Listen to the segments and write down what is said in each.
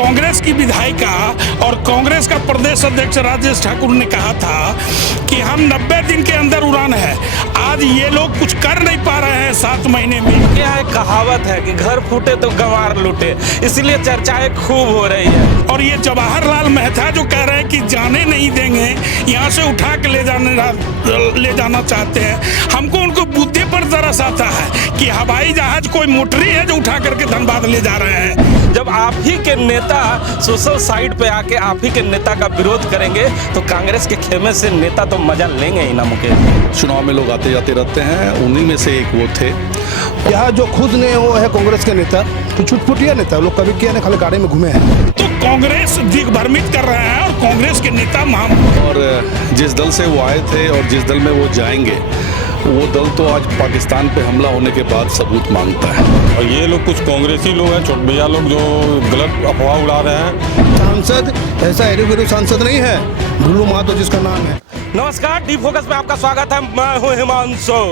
कांग्रेस की विधायिका और कांग्रेस का प्रदेश अध्यक्ष राजेश ठाकुर ने कहा था कि हम 90 दिन के अंदर उड़ान है। आज ये लोग कुछ कर नहीं पा रहे हैं 7 महीने में। क्या है, कहावत है कि घर फूटे तो गंवार लूटे, इसलिए चर्चाएं खूब हो रही है। और ये जवाहरलाल मेहता जो कह रहे हैं कि जाने नहीं देंगे, यहाँ से उठा के ले जाना चाहते हैं। हमको उनको बुद्धि पर तरस आता है कि हवाई जहाज कोई मोटरी है जो उठा करके धनबाद ले जा रहे हैं। जब आप ही के नेता सोशल साइट पे आके आप ही के नेता का विरोध करेंगे तो कांग्रेस के खेमे से नेता तो मजा लेंगे ही ना। मुकेश, चुनाव में लोग आते जाते रहते हैं, उन्हीं में से एक वो थे। यहाँ जो खुद ने वो है कांग्रेस के नेता, तो छुटपुटिया नेता लोग कभी किया नहीं, खाली गाड़ी में घूमे हैं। तो कांग्रेस दिग्भ्रमित कर रहे हैं और कांग्रेस के नेता और जिस दल से वो आए थे और जिस दल में वो जाएंगे, वो दल तो आज पाकिस्तान पे हमला होने के बाद सबूत मांगता है। और ये लोग कुछ कांग्रेसी लोग हैं, छोट भैया लोग, जो गलत अफवाह उड़ा रहे हैं। सांसद ऐसा एरू सांसद नहीं है, भुल्लू महतो जिसका नाम है। नमस्कार, डी फोकस में आपका स्वागत है। मैं हूं हिमांशु।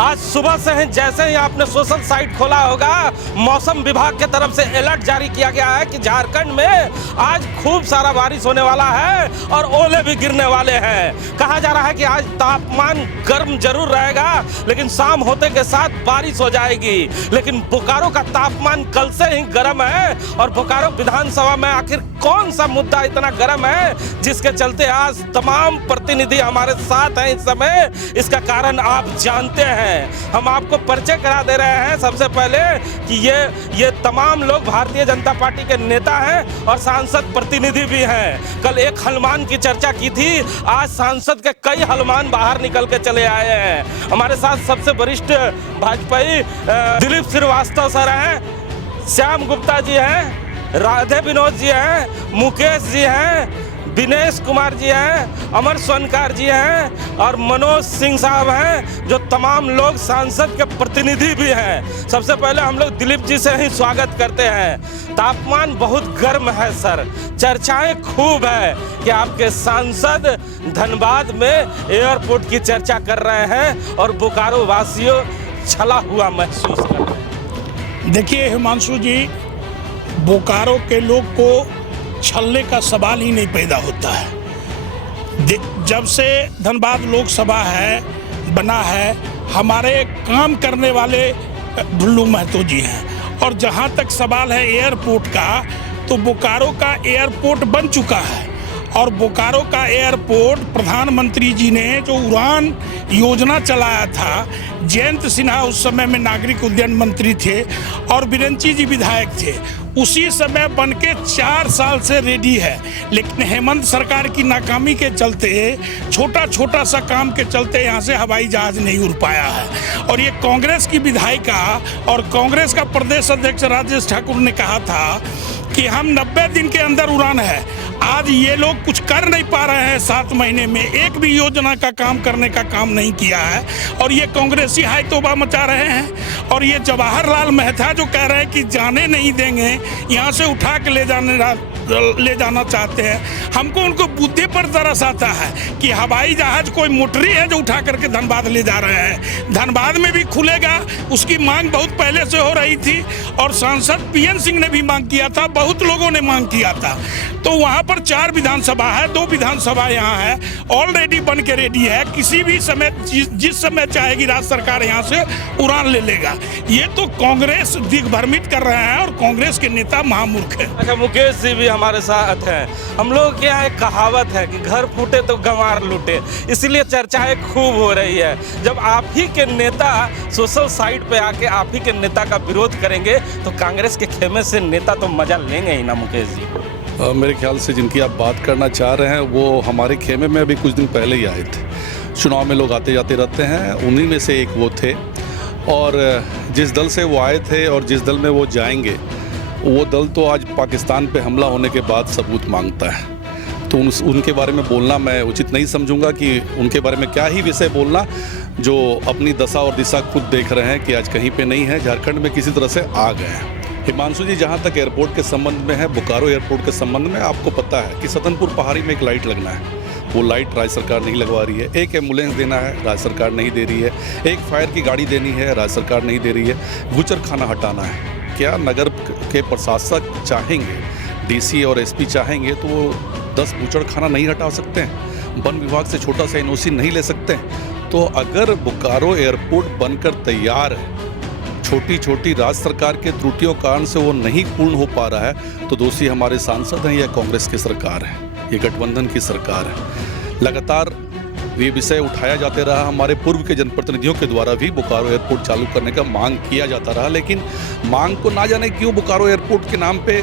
आज सुबह से ही जैसे ही आपने सोशल साइट खोला होगा, मौसम विभाग की तरफ से अलर्ट जारी किया गया है कि झारखंड में आज खूब सारा बारिश होने वाला है और ओले भी गिरने वाले हैं। कहा जा रहा है कि आज तापमान गर्म जरूर रहेगा, लेकिन शाम होते के साथ बारिश हो जाएगी। लेकिन बोकारो का तापमान कल से ही गर्म है और बोकारो विधानसभा में आखिर कौन सा मुद्दा इतना गर्म है जिसके चलते आज तमाम प्रतिनिधि हमारे साथ हैं इस समय। इसका कारण आप जानते हैं। हम आपको परिचय करा दे रहे हैं सबसे पहले कि ये तमाम लोग भारतीय जनता पार्टी के नेता हैं और सांसद प्रतिनिधि भी हैं। कल एक हनुमान की चर्चा की थी, आज सांसद के कई हनुमान बाहर निकल के चले आए हैं। हमारे साथ सबसे वरिष्ठ भाजपाई दिलीप श्रीवास्तव सर हैं, श्याम गुप्ता जी हैं, राधे विनोद जी हैं, मुकेश जी हैं, दिनेश कुमार जी हैं, अमर सोनकार जी हैं और मनोज सिंह साहब हैं, जो तमाम लोग सांसद के प्रतिनिधि भी हैं। सबसे पहले हम लोग दिलीप जी से ही स्वागत करते हैं। तापमान बहुत गर्म है सर, चर्चाएं खूब है कि आपके सांसद धनबाद में एयरपोर्ट की चर्चा कर रहे हैं और बोकारो वासियों छला हुआ महसूस कर रहे हैं। देखिए हिमांशु जी, बोकारो के लोग को छलने का सवाल ही नहीं पैदा होता है। जब से धनबाद लोकसभा बना है, हमारे काम करने वाले भुल्लू महतो जी हैं। और जहां तक सवाल है एयरपोर्ट का, तो बोकारो का एयरपोर्ट बन चुका है। और बोकारो का एयरपोर्ट प्रधानमंत्री जी ने जो उड़ान योजना चलाया था, जयंत सिन्हा उस समय में नागरिक उड्डयन मंत्री थे और बिरंची जी विधायक थे, उसी समय बनके 4 साल से रेडी है। लेकिन हेमंत सरकार की नाकामी के चलते, छोटा सा काम के चलते यहाँ से हवाई जहाज नहीं उड़ पाया है। और ये कांग्रेस की विधायिका और कांग्रेस का प्रदेश अध्यक्ष राजेश ठाकुर ने कहा था कि हम 90 दिन के अंदर उड़ान है। आज ये लोग कुछ कर नहीं पा रहे हैं 7 महीने में, एक भी योजना का काम करने का काम नहीं किया है। और ये कांग्रेसी हाय तौबा मचा रहे हैं। और ये जवाहरलाल मेहता जो कह रहे हैं कि जाने नहीं देंगे, यहाँ से उठा के ले जाना चाहते हैं। हमको उनको बुद्धि पर तरस आता है कि हवाई जहाज कोई मोटरी है जो उठा करके धनबाद ले जा रहे हैं। धनबाद में भी खुलेगा, उसकी मांग बहुत पहले से हो रही थी और सांसद पीएन सिंह ने भी मांग किया था, बहुत लोगों ने मांग किया था। तो वहाँ पर 4 विधानसभा है, 2 विधानसभा यहाँ है, ऑलरेडी बन के रेडी है। किसी भी समय जिस समय चाहेगी राज्य सरकार यहाँ से उड़ान ले लेगा। ये तो कांग्रेस दिग्भ्रमित कर रहे हैं और कांग्रेस के नेता महामूर्ख है। अच्छा, मुकेश जी भी हमारे साथ हैं। हम लोग क्या है, कहावत है कि घर फूटे तो गंवार लूटे, इसलिए चर्चाएं खूब हो रही है। जब आप ही के नेता सोशल साइट पे आके आप ही के नेता का विरोध करेंगे तो कांग्रेस के खेमे से नेता तो मजा लेंगे ही ना। मुकेश जी, मेरे ख्याल से जिनकी आप बात करना चाह रहे हैं वो हमारे खेमे में अभी कुछ दिन पहले ही आए थे। चुनाव में लोग आते जाते रहते हैं, उन्हीं में से एक वो थे। और जिस दल से वो आए थे और जिस दल में वो जाएंगे, वो दल तो आज पाकिस्तान पे हमला होने के बाद सबूत मांगता है। तो उनके बारे में बोलना मैं उचित नहीं समझूंगा कि उनके बारे में क्या ही विषय बोलना, जो अपनी दशा और दिशा खुद देख रहे हैं कि आज कहीं पे नहीं है, झारखंड में किसी तरह से आ गए हैं। हिमांशु जी, जहाँ तक एयरपोर्ट के संबंध में है, बोकारो एयरपोर्ट के संबंध में आपको पता है कि सतनपुर पहाड़ी में एक लाइट लगना है, वो लाइट राज्य सरकार नहीं लगवा रही है। एक एम्बुलेंस देना है, राज्य सरकार नहीं दे रही है। एक फायर की गाड़ी देनी है, राज्य सरकार नहीं दे रही है। गुचर खाना हटाना है। क्या नगर के प्रशासक चाहेंगे डीसी और एसपी चाहेंगे तो वो 10 बूचड़खाना नहीं हटा सकते हैं, वन विभाग से छोटा सा एनओसी नहीं ले सकते हैं। तो अगर बोकारो एयरपोर्ट बनकर तैयार है, छोटी छोटी राज्य सरकार के त्रुटियों कारण से वो नहीं पूर्ण हो पा रहा है, तो दोषी हमारे सांसद हैं या कांग्रेस की सरकार है, ये गठबंधन की सरकार है। लगातार ये विषय उठाया जाते रहा, हमारे पूर्व के जनप्रतिनिधियों के द्वारा भी बोकारो एयरपोर्ट चालू करने का मांग किया जाता रहा, लेकिन मांग को ना जाने क्यों बोकारो एयरपोर्ट के नाम पे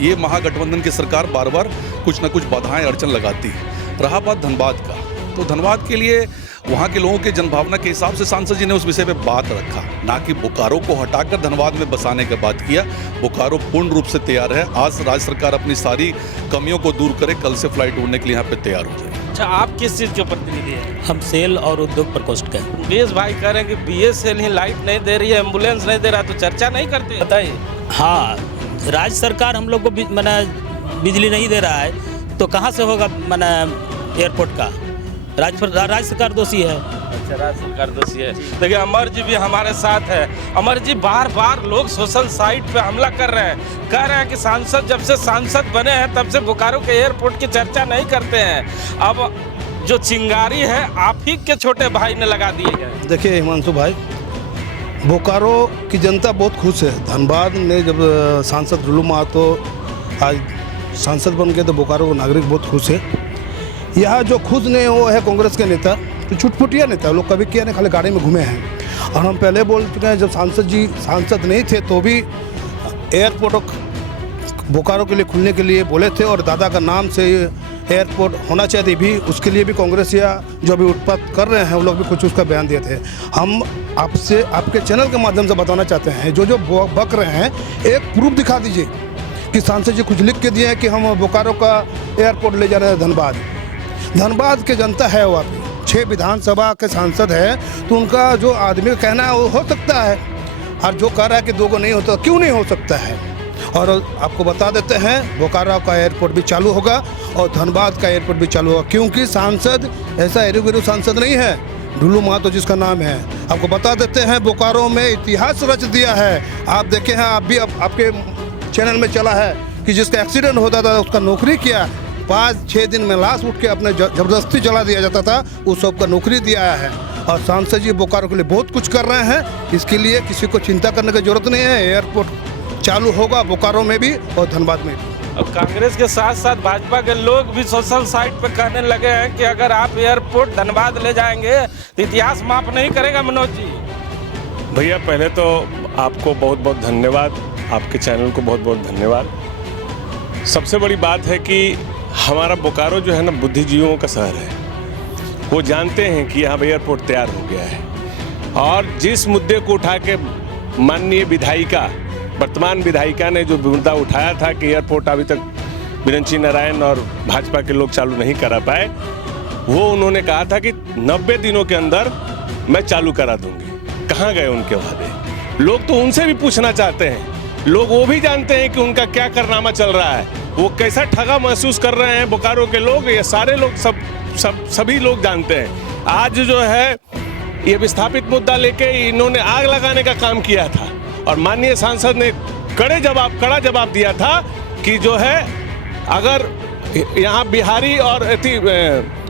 ये महागठबंधन की सरकार बार बार कुछ ना कुछ बाधाएं अड़चन लगाती है। रहा बात धनबाद का, तो धनबाद के लिए वहाँ के लोगों के जनभावना के हिसाब से सांसद जी ने उस विषय पे बात रखा, ना कि बोकारो को हटाकर धनबाद में बसाने की बात किया। बोकारो पूर्ण रूप से तैयार है। आज राज्य सरकार अपनी सारी कमियों को दूर करे, कल से फ्लाइट उड़ने के लिए यहाँ पे तैयार हो जाए। अच्छा, आप किस चीज़ के प्रतिनिधि हैं? हम सेल और उद्योग प्रकोष्ठ के। बीएस भाई कह रहे हैं कि बीएसएल ही लाइट नहीं दे रही है, एम्बुलेंस नहीं दे रहा, तो चर्चा नहीं करते? बताइए। हाँ, राज्य सरकार हम लोग को बिजली नहीं दे रहा है, तो कहाँ से होगा एयरपोर्ट का? राज्य सरकार दोषी है। अच्छा, राज्य सरकार दोषी है। देखिए, अमर जी भी हमारे साथ है। अमर जी, बार बार लोग सोशल साइट पे हमला कर रहे हैं, कह रहे हैं कि सांसद जब से सांसद बने हैं तब से बोकारो के एयरपोर्ट की चर्चा नहीं करते हैं। अब जो चिंगारी है आप ही के छोटे भाई ने लगा दिए गए। देखिए हिमांशु भाई, बोकारो की जनता बहुत खुश है। धनबाद में जब सांसद रुलू महतो आज सांसद बन गए तो बोकारो के नागरिक बहुत खुश है। यहाँ जो खुश नहीं वो है कांग्रेस के नेता, तो छुटपुटिया नेता, लोग कभी किया नहीं, खाली गाड़ी में घूमे हैं। और हम पहले बोल चुके हैं, जब सांसद जी सांसद नहीं थे तो भी एयरपोर्ट बोकारो के लिए खुलने के लिए बोले थे, और दादा का नाम से एयरपोर्ट होना चाहिए भी, उसके लिए भी कांग्रेस या जो भी उत्पाद कर रहे हैं वो लोग भी कुछ उसका बयान दिए थे। हम आपसे आपके चैनल के माध्यम से बताना चाहते हैं, जो जो बक रहे हैं एक प्रूफ दिखा दीजिए कि सांसद जी कुछ लिख के दिए हैं कि हम बोकारो का एयरपोर्ट ले जा रहे हैं धनबाद के जनता है, वो आपकी 6 विधानसभा के सांसद है, तो उनका जो आदमी का कहना है वो हो सकता है, और जो कह रहा है कि 2 को नहीं होता, क्यों नहीं हो सकता है। और आपको बता देते हैं, बोकारो का एयरपोर्ट भी चालू होगा और धनबाद का एयरपोर्ट भी चालू होगा, क्योंकि सांसद ऐसा एरू सांसद नहीं है, रुलू महतो जिसका नाम है। आपको बता देते हैं, बोकारो में इतिहास रच दिया है। आप देखे हैं, आप भी आपके चैनल में चला है कि जिसका एक्सीडेंट होता था उसका नौकरी किया, 5-6 दिन में लाश उठ के अपने जबरदस्ती जला दिया जाता था, उस सब का नौकरी दिया है। और सांसद जी बोकारो के लिए बहुत कुछ कर रहे हैं, इसके लिए किसी को चिंता करने की जरूरत नहीं है। एयरपोर्ट चालू होगा बोकारो में भी और धनबाद में भी। अब कांग्रेस के साथ साथ भाजपा के लोग भी सोशल साइट पे कहने लगे हैं कि अगर आप एयरपोर्ट धनबाद ले जाएंगे तो इतिहास माफ नहीं करेगा। मनोज जी, भैया पहले तो आपको बहुत बहुत धन्यवाद, आपके चैनल को बहुत बहुत धन्यवाद। सबसे बड़ी बात है कि हमारा बोकारो जो है ना बुद्धिजीवियों का शहर है, वो जानते हैं कि यहाँ एयरपोर्ट तैयार हो गया है। और जिस मुद्दे को उठा के माननीय विधायिका, वर्तमान विधायिका ने जो मुद्दा उठाया था कि एयरपोर्ट अभी तक बिरंची नारायण और भाजपा के लोग चालू नहीं करा पाए, वो उन्होंने कहा था कि 90 दिनों के अंदर मैं चालू करा दूंगी। कहाँ गए उनके वादे? लोग तो उनसे भी पूछना चाहते हैं, लोग वो भी जानते हैं कि उनका क्या कारनामा चल रहा है, वो कैसा ठगा महसूस कर रहे हैं बोकारो के लोग, ये सारे लोग सभी लोग जानते हैं। आज जो है ये विस्थापित मुद्दा लेके इन्होंने आग लगाने का काम किया था, और माननीय सांसद ने कड़ा जवाब दिया था कि जो है अगर यहाँ बिहारी और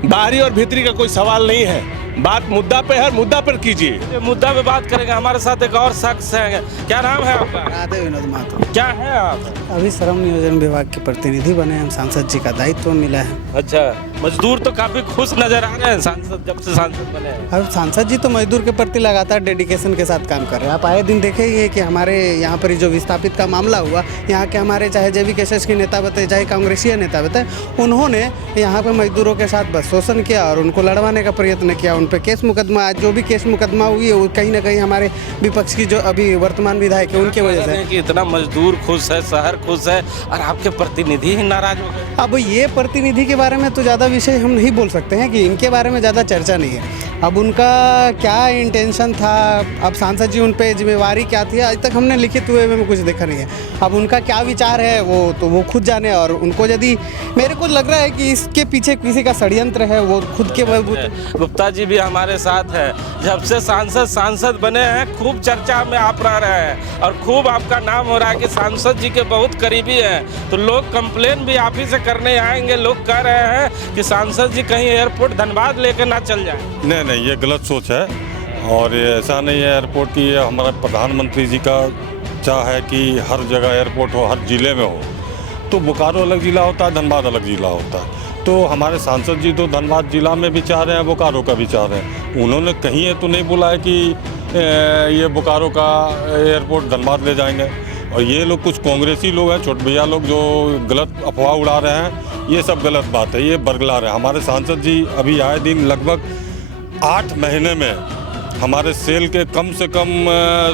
बाहरी और भीतरी का कोई सवाल नहीं है, बात मुद्दा पे है, मुद्दा पर कीजिए। मुद्दा पे बात करेंगे। हमारे साथ एक और शख्स है, क्या नाम है आपका? राधे विनोद महतो। क्या है आप? अभी श्रम नियोजन विभाग के प्रतिनिधि बने हैं, सांसद जी का दायित्व मिला है। अच्छा, मजदूर तो काफी खुश नजर आ रहे हैं सांसद जब से सांसद बने हैं। अब सांसद जी तो मजदूर के प्रति लगातार डेडिकेशन के साथ काम कर रहे हैं। आप आए दिन देखे ही है कि हमारे यहाँ पर जो विस्थापित का मामला हुआ, यहाँ के हमारे चाहे JVK के नेता बताए, चाहे कांग्रेसीय नेता बताए, उन्होंने यहाँ पे मजदूरों के साथ बस शोषण किया और उनको लड़वाने का प्रयत्न किया। उन पर केस मुकदमा, जो भी केस मुकदमा हुई है वो कहीं ना कहीं हमारे विपक्ष की जो अभी वर्तमान विधायक है उनके वजह से। कि इतना मजदूर खुश है, शहर खुश है, और आपके प्रतिनिधि ही नाराज हो गए। अब ये प्रतिनिधि के बारे में तो ज़्यादा विषय हम नहीं बोल सकते हैं कि इनके बारे में ज़्यादा चर्चा नहीं है। अब उनका क्या इंटेंशन था, अब सांसद जी उन पे जिम्मेवारी क्या थी, आज तक हमने लिखित हुए में कुछ देखा नहीं है। अब उनका क्या विचार है वो खुद जाने, और उनको यदि मेरे को लग रहा है कि इसके पीछे किसी का षड्यंत्र है, वो खुद के गुप्ता जी भी हमारे साथ है। जब से सांसद बने हैं खूब चर्चा में आप रह रहे हैं और खूब आपका नाम हो रहा है कि सांसद जी के बहुत करीबी हैं। तो लोग कंप्लेन भी आप ही से करने आएंगे। लोग कह रहे हैं कि सांसद जी कहीं एयरपोर्ट धनबाद लेकर ना चल जाए। नहीं, ये गलत सोच है और ये ऐसा नहीं है एयरपोर्ट की। ये हमारा प्रधानमंत्री जी का चाह है कि हर जगह एयरपोर्ट हो, हर ज़िले में हो। तो बोकारो अलग ज़िला होता है, धनबाद अलग ज़िला होता है। तो हमारे सांसद जी तो धनबाद ज़िला में भी चाह रहे हैं, बोकारो का भी चाह रहे हैं। उन्होंने कहीं ये तो नहीं बोला है कि ये बोकारो का एयरपोर्ट धनबाद ले जाएंगे। और ये लोग कुछ कांग्रेसी लोग हैं, छोटे भैया लोग, जो गलत अफवाह उड़ा रहे हैं। ये सब गलत बात है, ये बरगला रहे हैं। हमारे सांसद जी अभी आए दिन लगभग 8 महीने में हमारे सेल के कम से कम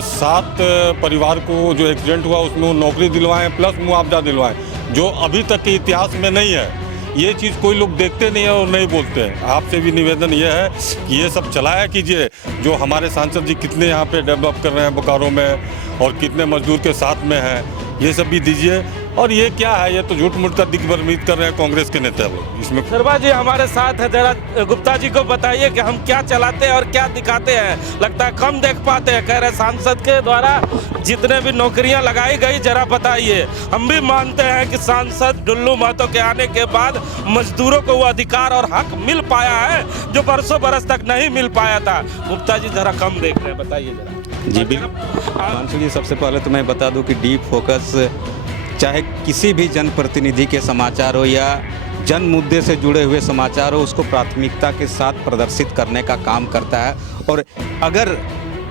7 परिवार को जो एक्सीडेंट हुआ उसमें नौकरी दिलवाएं प्लस मुआवजा दिलवाएं, जो अभी तक के इतिहास में नहीं है। ये चीज़ कोई लोग देखते नहीं है और नहीं बोलते हैं। आपसे भी निवेदन ये है कि ये सब चलाया कीजिए। जो हमारे सांसद जी कितने यहाँ पे डेवलप कर रहे हैं बोकारो में और कितने मजदूर के साथ में हैं, ये सब भी दीजिए। और ये क्या है, ये तो झूठ मूठ का दिग्भ्रमित कर रहे हैं कांग्रेस के नेता लोग इसमें। शर्मा जी हमारे साथ है, जरा गुप्ता जी को बताइए कि हम क्या चलाते हैं और क्या दिखाते हैं। लगता है कम देख पाते हैं। कह रहे सांसद के द्वारा जितने भी नौकरियां लगाई गई जरा बताइए। हम भी मानते हैं कि सांसद डुल्लू महतो के आने के बाद मजदूरों को वो अधिकार और हक मिल पाया है जो बरसों बरस तक नहीं मिल पाया था। गुप्ता जी जरा कम देख रहे हैं, बताइए जरा। जी बिल्कुल जी, सबसे पहले तो मैं बता दूं कि डीप फोकस चाहे किसी भी जनप्रतिनिधि के समाचार हो या जन मुद्दे से जुड़े हुए समाचार हो, उसको प्राथमिकता के साथ प्रदर्शित करने का काम करता है। और अगर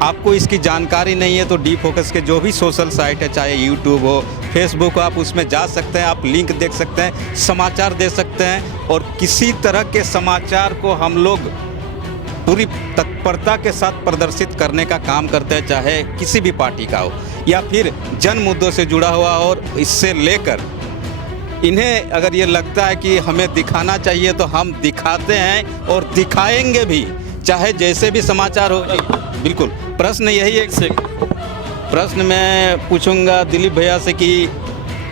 आपको इसकी जानकारी नहीं है तो डीप फोकस के जो भी सोशल साइट है, चाहे यूट्यूब हो, फेसबुक हो, आप उसमें जा सकते हैं, आप लिंक देख सकते हैं, समाचार दे सकते हैं। और किसी तरह के समाचार को हम लोग पूरी तत्परता के साथ प्रदर्शित करने का काम करते हैं, चाहे किसी भी पार्टी का हो या फिर जन मुद्दों से जुड़ा हुआ। और इससे लेकर इन्हें अगर ये लगता है कि हमें दिखाना चाहिए तो हम दिखाते हैं और दिखाएंगे भी, चाहे जैसे भी समाचार हो। बिल्कुल, प्रश्न यही है। प्रश्न मैं पूछूंगा दिलीप भैया से कि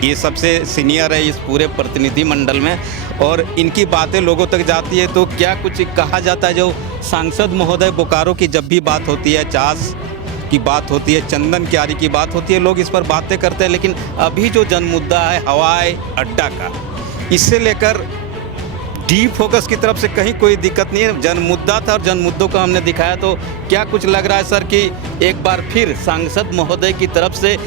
ये सबसे सीनियर है इस पूरे प्रतिनिधि मंडल में और इनकी बातें लोगों तक जाती है, तो क्या कुछ कहा जाता है? जो सांसद महोदय बोकारो की जब भी बात होती है, चास की बात होती है, चंदन क्यारी की बात होती है, लोग इस पर बातें करते हैं। लेकिन अभी जो जन मुद्दा है हवाई अड्डा का, इससे लेकर डीप फोकस की तरफ से कहीं कोई दिक्कत नहीं है। जन मुद्दा था और जन मुद्दों को हमने दिखाया। तो क्या कुछ लग रहा है सर कि एक बार फिर सांसद महोदय की तरफ से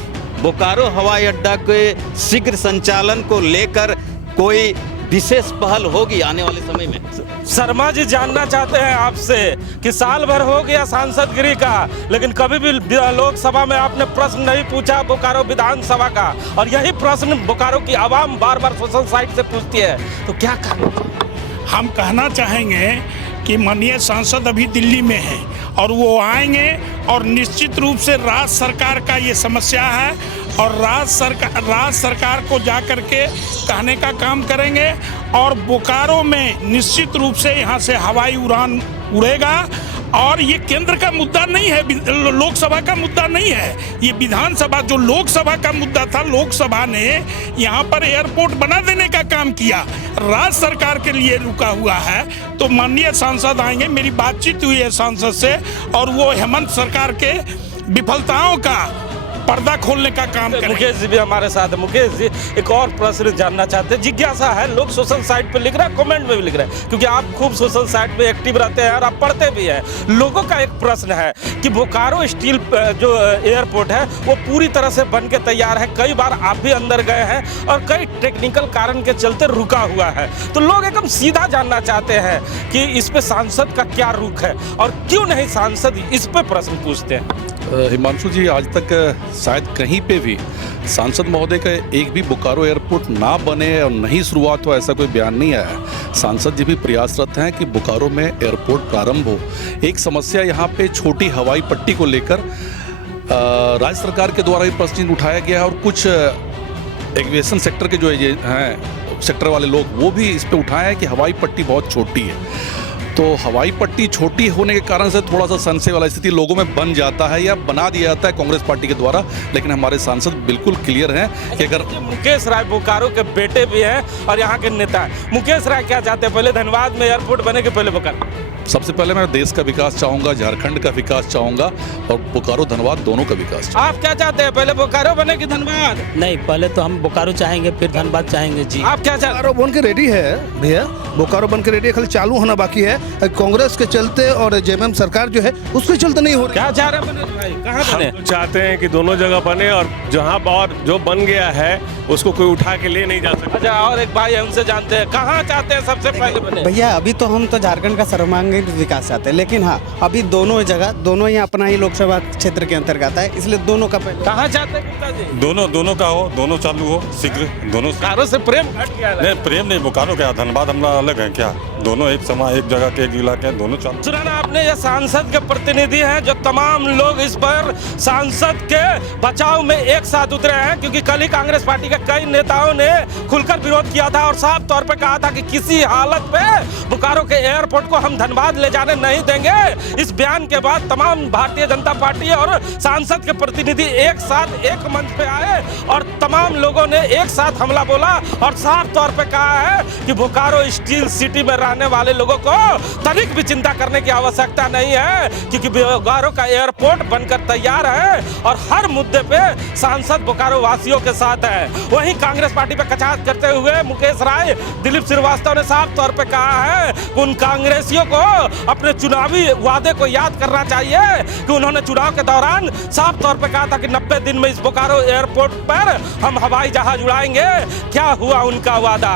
बोकारो हवाई अड्डा के शीघ्र संचालन को लेकर कोई विशेष पहल होगी आने वाले समय में? शर्मा जी जानना चाहते हैं आपसे कि साल भर हो गया सांसदगिरी का, लेकिन कभी भी लोकसभा में आपने प्रश्न नहीं पूछा बोकारो विधानसभा का, और यही प्रश्न बोकारो की आवाम बार बार सोशल साइट से पूछती है। तो क्या करें? हम कहना चाहेंगे कि माननीय सांसद अभी दिल्ली में हैं और वो आएंगे और निश्चित रूप से राज्य सरकार का ये समस्या है और राज्य सरकार को जा कर के कहने का काम करेंगे। और बोकारो में निश्चित रूप से यहाँ से हवाई उड़ान उड़ेगा। और ये केंद्र का मुद्दा नहीं है, लोकसभा का मुद्दा नहीं है, ये विधानसभा जो लोकसभा का मुद्दा था, लोकसभा ने यहाँ पर एयरपोर्ट बना देने का काम किया, राज्य सरकार के लिए रुका हुआ है। तो माननीय सांसद आएंगे, मेरी बातचीत हुई है सांसद से और वो हेमंत सरकार के विफलताओं का पर्दा खोलने का काम करें। मुकेश जी भी हमारे साथ है। मुकेश जी, एक और प्रश्न जानना चाहते हैं, जिज्ञासा है, लोग सोशल साइट पे लिख रहे हैं, कमेंट में भी लिख रहे हैं, क्योंकि आप खूब सोशल साइट पे एक्टिव रहते हैं और आप पढ़ते भी हैं। लोगों का एक प्रश्न है कि बोकारो स्टील जो एयरपोर्ट है वो पूरी तरह से बन के तैयार है, कई बार आप भी अंदर गए हैं और कई टेक्निकल कारण के चलते रुका हुआ है। तो लोग एकदम सीधा जानना चाहते हैं कि इस पे सांसद का क्या रुख है और क्यों नहीं सांसद इस पे प्रश्न पूछते हैं। हिमांशु जी, आज तक शायद कहीं पे भी सांसद महोदय का एक भी बोकारो एयरपोर्ट ना बने और नहीं शुरुआत हो, ऐसा कोई बयान नहीं आया है। सांसद जी भी प्रयासरत हैं कि बोकारो में एयरपोर्ट प्रारंभ हो। एक समस्या यहाँ पे छोटी हवाई पट्टी को लेकर राज्य सरकार के द्वारा भी प्रश्न उठाया गया है और कुछ एविएशन सेक्टर के जो हैं सेक्टर वाले लोग वो भी इस पर उठाए हैं कि हवाई पट्टी बहुत छोटी है। तो हवाई पट्टी छोटी होने के कारण से थोड़ा सा संशय वाला स्थिति लोगों में बन जाता है या बना दिया जाता है कांग्रेस पार्टी के द्वारा। लेकिन हमारे सांसद बिल्कुल क्लियर हैं कि अगर मुकेश राय बोकारो के बेटे भी हैं और यहाँ के नेता हैं। मुकेश राय क्या चाहते हैं, पहले धनबाद में एयरपोर्ट बने के पहले बोकारो? सबसे पहले मैं देश का विकास चाहूँगा, झारखंड का विकास चाहूँगा और बोकारो धनबाद दोनों का विकास। आप क्या चाहते हैं, पहले बोकारो बने कि धनबाद? नहीं, पहले तो हम बोकारो चाहेंगे, फिर धनबाद चाहेंगे जी। आप क्या चाहते बोकारो बन के रेडी है भैया, बोकारो बन के रेडी है, खाली चालू होना बाकी है। कांग्रेस के चलते और जेएमएम सरकार जो है उसके चलते नहीं हो रही। क्या चाह रहे हैं मनोज भाई, कहाँ बने? हम चाहते हैं कि दोनों जगह बने और जहाँ और जो बन गया है उसको कोई उठा के ले नहीं जा सकता। अच्छा, और एक भाई है उनसे जानते हैं, कहाँ चाहते हैं सबसे पहले बने? भैया अभी तो हम तो झारखंड का सर्वांगीण विकास चाहते हैं, लेकिन हाँ अभी दोनों जगह, दोनों ही अपना ही लोकसभा क्षेत्र के अंतर्गत है, इसलिए दोनों का पहले। कहाँ चाहते हैं गुप्ता जी? दोनों का हो, दोनों चालू हो शीघ्र, दोनों बोकारो से प्रेम घट गया है। नहीं, प्रेम नहीं, बोकारो क्या धनबाद हमारा अलग है क्या? दोनों एक समय एक जगह के एक जिला के, दोनों चालू। सुना ना आपने, ये सांसद के प्रतिनिधि हैं जो तमाम लोग इस पर सांसद के बचाव में एक साथ उतरे हैं, क्योंकि कल ही कांग्रेस पार्टी के कई नेताओं ने खुलकर विरोध किया था और साफ तौर पे कहा था कि किसी हालत पे बोकारो के एयरपोर्ट को हम धनबाद ले जाने नहीं देंगे। इस बयान के बाद तमाम भारतीय जनता पार्टी और सांसद के प्रतिनिधि एक साथ एक मंच पे आए और तमाम लोगों ने एक साथ हमला बोला और साफ तौर पे कहा है कि बोकारो स्टील सिटी में रहने वाले लोगों को तनिक भी चिंता करने की आवश्यकता नहीं है, क्योंकि बोकारो का एयरपोर्ट बनकर तैयार है और हर मुद्दे पे सांसद बोकारो वासियों के साथ है। वहीं कांग्रेस पार्टी पे कचास करते हुए मुकेश राय, दिलीप श्रीवास्तव ने साफ तौर पे कहा है कि उन कांग्रेसियों को अपने चुनावी वादे को याद करना चाहिए कि उन्होंने चुनाव के दौरान साफ तौर पे कहा था कि 90 दिन में इस बोकारो एयरपोर्ट पर हम हवाई जहाज उड़ाएंगे। क्या हुआ उनका वादा?